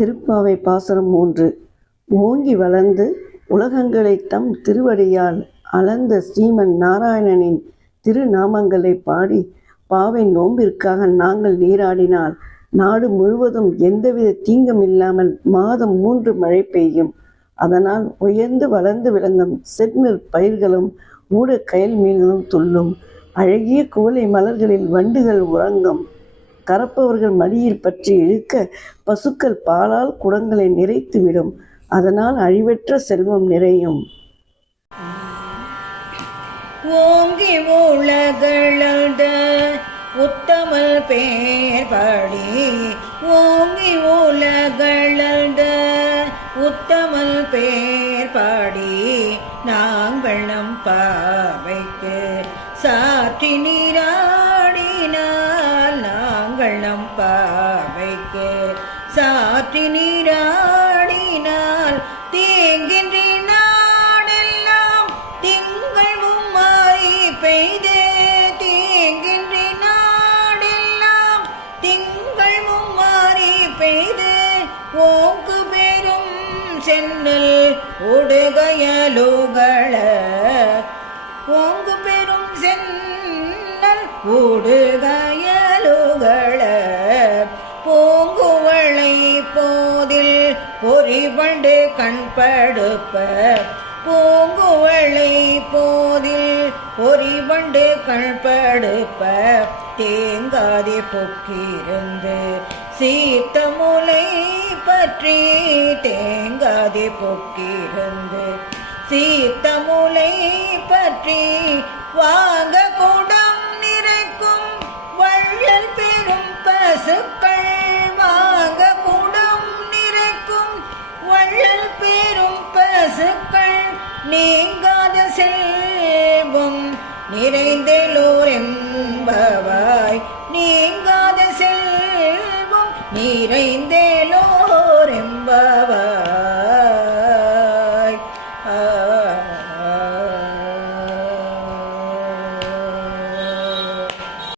திருப்பாவை பாசுரம் 3. ஓங்கி வளர்ந்து உலகங்களை தம் திருவடியால் அளந்த ஸ்ரீமன் நாராயணனின் திருநாமங்களை பாடி பாவை நோம்பிற்காக நாங்கள் நீராடினால் நாடு முழுவதும் எந்தவித தீங்கும் இல்லாமல் மாதம் 3 மழை பெய்யும். அதனால் உயர்ந்து வளர்ந்து விளங்கும் செந்நெற் பயிர்களும் ஊட கயல் மீன்களும் துள்ளும். அழகிய குவளை மலர்களில் வண்டுகள் உறங்கும். கறப்பவர்கள் மடியில் பற்றி இழுக்க பசுக்கள் பாலால் குடங்களை நிறைத்துவிடும். அதனால் அழிவற்ற செல்வம் நிறையும். ஓங்கி உலகளந்த உத்தமல் பேர் பாடி ஓங்கி உலகளந்த உத்தமல் பேர் பாடி நாங்கள் நம் பாவைக்கு சாற்றி நீராடினால் நாங்கள் நம் பாவைக்கு சாற்றி நீராடினால் தீங்கின்றி நாடெல்லாம் திங்கள் மும்மாறி பெய்து தீங்கின்றி நாடெல்லாம் திங்கள் மும்மாறி பெய்து ஓங்கு பெரும் சென்னல் உடுகையலுகள ஓங்கு பெரும் சென்னல் உடுகையலுகள பூங்குவளை போதில் பொறிவண்டு கண்படுப்ப பூங்குவளை போதில் பொறிவண்டு கண்படுப்ப தேங்காதே பொக்கிருந்து சீத்த முலை பற்றி தேங்காதே பொக்கிருந்து சீத்த முலை பற்றி வாங்க கூடம் நிறைக்கும் வள்ளல் பெரும் பசுக்கள் வாங்க கூடம் நிறைக்கும் வள்ளல் பெரும் பசுக்கள் நீங்காத செல்வம் நிறைந்தெல்லோர் என்பவாய் நீங்காத செல்வம் நிறைந்தெல்லோர்